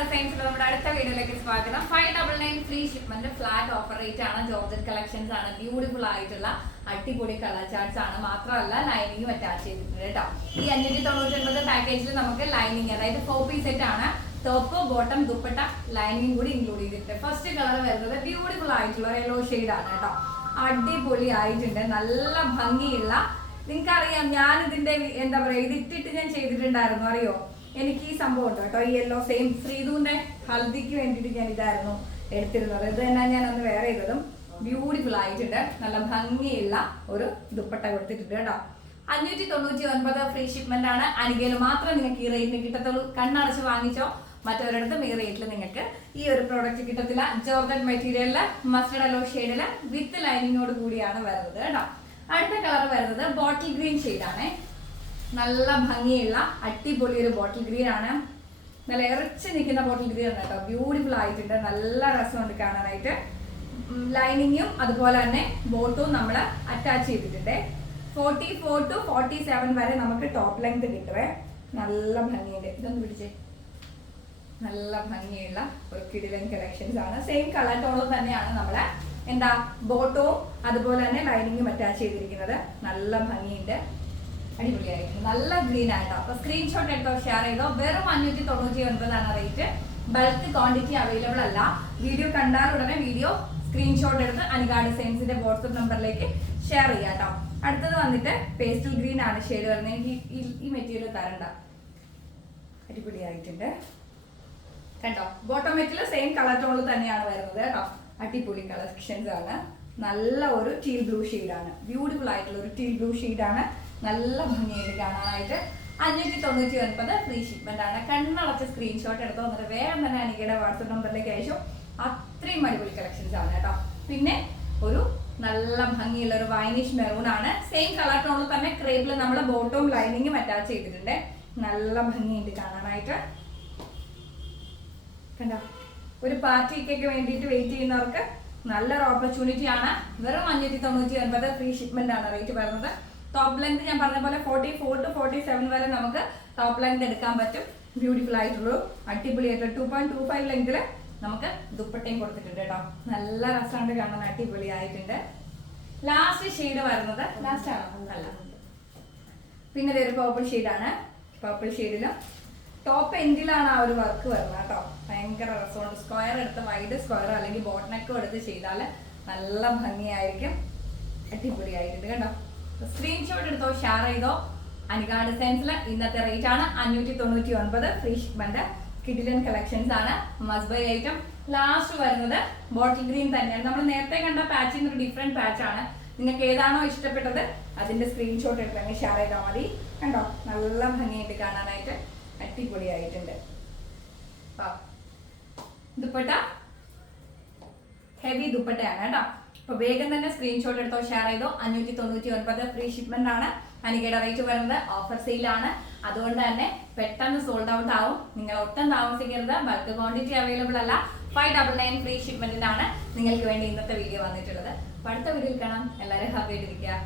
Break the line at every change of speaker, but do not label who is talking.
ഡിസൈൻസിൽ നമ്മുടെ അടുത്ത വീഡിയോയിലേക്ക് സ്വാഗതം. Five double shipment flat offer rate ആണ് ജോർജറ്റ് കളക്ഷൻസ് ആണ് ബ്യൂട്ടിഫുൾ ആയിട്ടുള്ള അടിപൊളി കളർ ചാർട്ട്സ് ആണ്. മാത്രമല്ല ലൈനിങ്ങും അറ്റാച്ച് ചെയ്തിട്ടുണ്ട് കേട്ടോ. ഈ അഞ്ഞൂറ്റി തൊണ്ണൂറ്റി ഒൻപത് പാക്കേജിൽ നമുക്ക് ലൈനിങ് അതായത് പീസ് സെറ്റ് ആണ്. ടോപ്പ് ബോട്ടം ദുപ്പട്ട ലൈനിങ് കൂടി ഇൻക്ലൂഡ് ചെയ്തിട്ടുണ്ട്. ഫസ്റ്റ് കളർ വരുന്നത് ബ്യൂട്ടിഫുൾ ആയിട്ടുള്ള യെല്ലോ ഷെയ്ഡ് ആണ് കേട്ടോ. അടിപൊളി ആയിട്ടുണ്ട്. നല്ല ഭംഗിയുള്ള നിങ്ങൾക്കറിയാം ഞാൻ ഇതിന്റെ എന്താ പറയാ ഇത് ഇട്ടിട്ട് ഞാൻ ചെയ്തിട്ടുണ്ടായിരുന്നു അറിയോ? എനിക്ക് ഈ സംഭവം ഉണ്ട് കേട്ടോ. ഈ യെല്ലോ സെയിം ശ്രീധുവിന്റെ ഹൽദിക്ക് വേണ്ടിയിട്ട് ഞാൻ ഇതായിരുന്നു എടുത്തിരുന്നത്. ഇത് തന്നെ ഞാൻ അന്ന് വേറെ ചെയ്തതും ബ്യൂട്ടിഫുൾ ആയിട്ടുണ്ട്. നല്ല ഭംഗിയുള്ള ഒരു ദുപ്പട്ട കൊടുത്തിട്ടുണ്ട് കേട്ടോ. അഞ്ഞൂറ്റി തൊണ്ണൂറ്റി ഒൻപത് ഫ്രീ ഷിപ്മെന്റ് ആണ്. അനികയിൽ മാത്രം നിങ്ങൾക്ക് ഈ റേറ്റിന് കിട്ടത്തുള്ളൂ. കണ്ണടച്ച് വാങ്ങിച്ചോ. മറ്റൊരിടത്തും ഈ റേറ്റിൽ നിങ്ങൾക്ക് ഈ ഒരു പ്രോഡക്റ്റ് കിട്ടത്തില്ല. ജോർജറ്റ് മെറ്റീരിയലിൽ മസ്റ്റർഡ് അലോ ഷെയ്ഡിൽ വിത്ത് ലൈനിങ്ങോട് കൂടിയാണ് വരുന്നത് കേട്ടോ. അടുത്ത കളർ വരുന്നത് ബോട്ടിൽ ഗ്രീൻ ഷെയ്ഡാണേ നല്ല ഭംഗിയുള്ള അടിപൊളി ഒരു ബോട്ടിൽ ഗ്രീൻ ആണ്. നല്ല ഇറച്ചി നിൽക്കുന്ന ബോട്ടിൽ ഗ്രീൻ ആണ് കേട്ടോ. ബ്യൂട്ടിഫുൾ ആയിട്ടുണ്ട്. നല്ല രസമുണ്ട് കാണാനായിട്ട്. ലൈനിങ്ങും അതുപോലെ തന്നെ ബോട്ടും നമ്മൾ അറ്റാച്ച് ചെയ്തിട്ടുണ്ട്. Forty four to forty seven വരെ നമുക്ക് ടോപ്പ് ലെങ്ത് കിട്ടുവേ. നല്ല ഭംഗിയുണ്ട്. ഇതൊന്ന് പിടിച്ചേ. നല്ല ഭംഗിയുള്ള ഒരു കിടിലൻ കളക്ഷൻസ് ആണ്. സെയിം കളർ ടോണും തന്നെയാണ് നമ്മളെ എന്താ ബോട്ടവും അതുപോലെ തന്നെ ലൈനിങ്ങും അറ്റാച്ച് ചെയ്തിരിക്കുന്നത്. നല്ല ഭംഗിയുണ്ട്. അടിപൊളിയായിട്ടുണ്ട് നല്ല ഗ്രീൻ ആയിട്ടോ. അപ്പൊ സ്ക്രീൻഷോട്ട് എടുത്തോ ഷെയർ ചെയ്തോ. വെറും അഞ്ഞൂറ്റി തൊണ്ണൂറ്റി ഒൻപതാണ് റേറ്റ് ബൾക്ക് ക്വാണ്ടിറ്റി അവൈലബിൾ അല്ല. വീഡിയോ കണ്ടാൽ ഉടനെ വീഡിയോ സ്ക്രീൻഷോട്ട് എടുത്ത് അനികാ ഡിസൈൻസിന്റെ വാട്സപ്പ് നമ്പറിലേക്ക് ഷെയർ ചെയ്യാം കേട്ടോ. അടുത്തത് വന്നിട്ട് പേസ്റ്റൽ ഗ്രീൻ ആണ് ഷെയ്ഡ് വരുന്നത്. എനിക്ക് ഈ- മെറ്റീരിയൽ തരണ്ട. അടിപൊളിയായിട്ടുണ്ട്. കണ്ടോ? ബോട്ടോമെറ്റിൽ സെയിം കളർ ടോണിൽ തന്നെയാണ് വരുന്നത് കേട്ടോ. അടിപൊളി കളക്ഷൻസ് ആണ്. നല്ല ഒരു ടീൽ ബ്ലൂ ആണ്. ബ്യൂട്ടിഫുൾ ആയിട്ടുള്ള ഒരു ടീൽ ബ്ലൂ ആണ്. നല്ല ഭംഗിയായിട്ട് കാണാനായിട്ട് അഞ്ഞൂറ്റി തൊണ്ണൂറ്റി ഒൻപത് ഫ്രീ ഷിപ്മെന്റ് ആണ്. കണ്ണടച്ച സ്ക്രീൻഷോട്ട് എടുത്ത് വന്നിട്ട് വേഗം തന്നെ അനികയുടെ വാട്സപ്പ് നമ്പറിലേക്ക് അയച്ചു. അത്രയും അടിപൊളി കളക്ഷൻസ് ആണ് കേട്ടോ. പിന്നെ ഒരു നല്ല ഭംഗിയുള്ള ഒരു വൈനിഷ് മെറൂൺ ആണ് സെയിം കളർ ടോണിൽ തന്നെ ക്രേപ്പിൽ നമ്മൾ ബോട്ടവും ലൈനിങ്ങും അറ്റാച്ച് ചെയ്തിട്ടുണ്ട്. നല്ല ഭംഗിയുണ്ട് കാണാനായിട്ട്. കണ്ടോ? ഒരു പാർട്ടിക്കൊക്കെ വേണ്ടിയിട്ട് വെയിറ്റ് ചെയ്യുന്നവർക്ക് നല്ലൊരു ഓപ്പർച്യൂണിറ്റി ആണ്. വെറും അഞ്ഞൂറ്റി തൊണ്ണൂറ്റി ഒൻപത് ഫ്രീ ഷിപ്മെന്റ് ആണ് റേറ്റ് വരുന്നത്. ടോപ്പ് ലെങ്ത് ഞാൻ പറഞ്ഞ പോലെ forty four to forty seven വരെ നമുക്ക് ടോപ്പ് ലെങ്ത് എടുക്കാൻ പറ്റും. ബ്യൂട്ടിഫുൾ ആയിട്ടുള്ളൂ. അടിപൊളിയായിട്ട് ടു പോയിന്റ് ടു ഫൈവ് ലെങ്തിൽ നമുക്ക് ദുപ്പട്ടയും കൊടുത്തിട്ടുണ്ട് കേട്ടോ. നല്ല രസമുണ്ട് കാണാൻ അടിപൊളിയായിട്ടുണ്ട്. ലാസ്റ്റ് ഷെയ്ഡ് വരുന്നത് ലാസ്റ്റ് ആണോ. അല്ല. പിന്നെ ഇതൊരു പേർപ്പിൾ ഷെയ്ഡാണ് പേർപ്പിൾ ഷെയ്ഡിലും ടോപ്പ് എൻഡിലാണ് ആ ഒരു വർക്ക് വരുന്നത് കേട്ടോ. ഭയങ്കര രസമുണ്ട്. സ്ക്വയർ എടുത്ത് വൈഡ് സ്ക്വയർ അല്ലെങ്കിൽ ബോട്ടനൊക്കെ എടുത്ത് ചെയ്താൽ നല്ല ഭംഗിയായിരിക്കും. അടിപൊളിയായിട്ടുണ്ട് കണ്ടോ സ്ക്രീൻഷോട്ട് എടുത്തോ ഷെയർ ചെയ്തോ. അനികാ ഡിസൈൻസിൽ ഇന്നത്തെ റേറ്റ് ആണ് അഞ്ഞൂറ്റി തൊണ്ണൂറ്റി ഒൻപത് ഫ്രീ ഷിപ്മെന്റ് കിഡിലൻ കളക്ഷൻസ് ആണ് മസ്ബൈ ഐറ്റം ലാസ്റ്റ് വരുന്നത് ബോട്ടിൽ ഗ്രീൻ തന്നെയാണ്. നമ്മൾ നേരത്തെ കണ്ട പാച്ചിൽ ഒരു ഡിഫറെന്റ് പാച്ച് ആണ്. നിങ്ങൾക്ക് ഏതാണോ ഇഷ്ടപ്പെട്ടത് അതിന്റെ സ്ക്രീൻഷോട്ട് എടുത്ത് ഷെയർ ചെയ്താൽ മതി. കണ്ടോ? നല്ല ഭംഗിയായിട്ട് കാണാനായിട്ട് അടിപൊളിയായിട്ടുണ്ട്. ദുപ്പട്ട? ഹെവി ദുപ്പട്ടയാണ് കേട്ടോ. അപ്പൊ വേഗം തന്നെ സ്ക്രീൻഷോട്ട് എടുത്തോ ഷെയർ ചെയ്തോ. അഞ്ഞൂറ്റി തൊണ്ണൂറ്റി ഒൻപത് ഫ്രീ ഷിപ്മെന്റ് ആണ്. അനികയുടെ റേറ്റ് വരുന്നത് ഓഫർ സെയിലാണ് അതുകൊണ്ട് തന്നെ പെട്ടെന്ന് സോൾഡ് ഔട്ട് ആവും. നിങ്ങൾ ഒട്ടും താമസിക്കരുത്. ബൾക്ക് ക്വാണ്ടിറ്റി അവൈലബിൾ അല്ല. ഫൈവ് ഡബിൾ നയൻ ഫ്രീ ഷിപ്മെന്റിനാണ് നിങ്ങൾക്ക് വേണ്ടി ഇന്നത്തെ വീഡിയോ വന്നിട്ടുള്ളത്. അടുത്ത വീഡിയോയിൽ കാണാം. എല്ലാവരും ഹാപ്പി ആയിട്ടിരിക്കുക.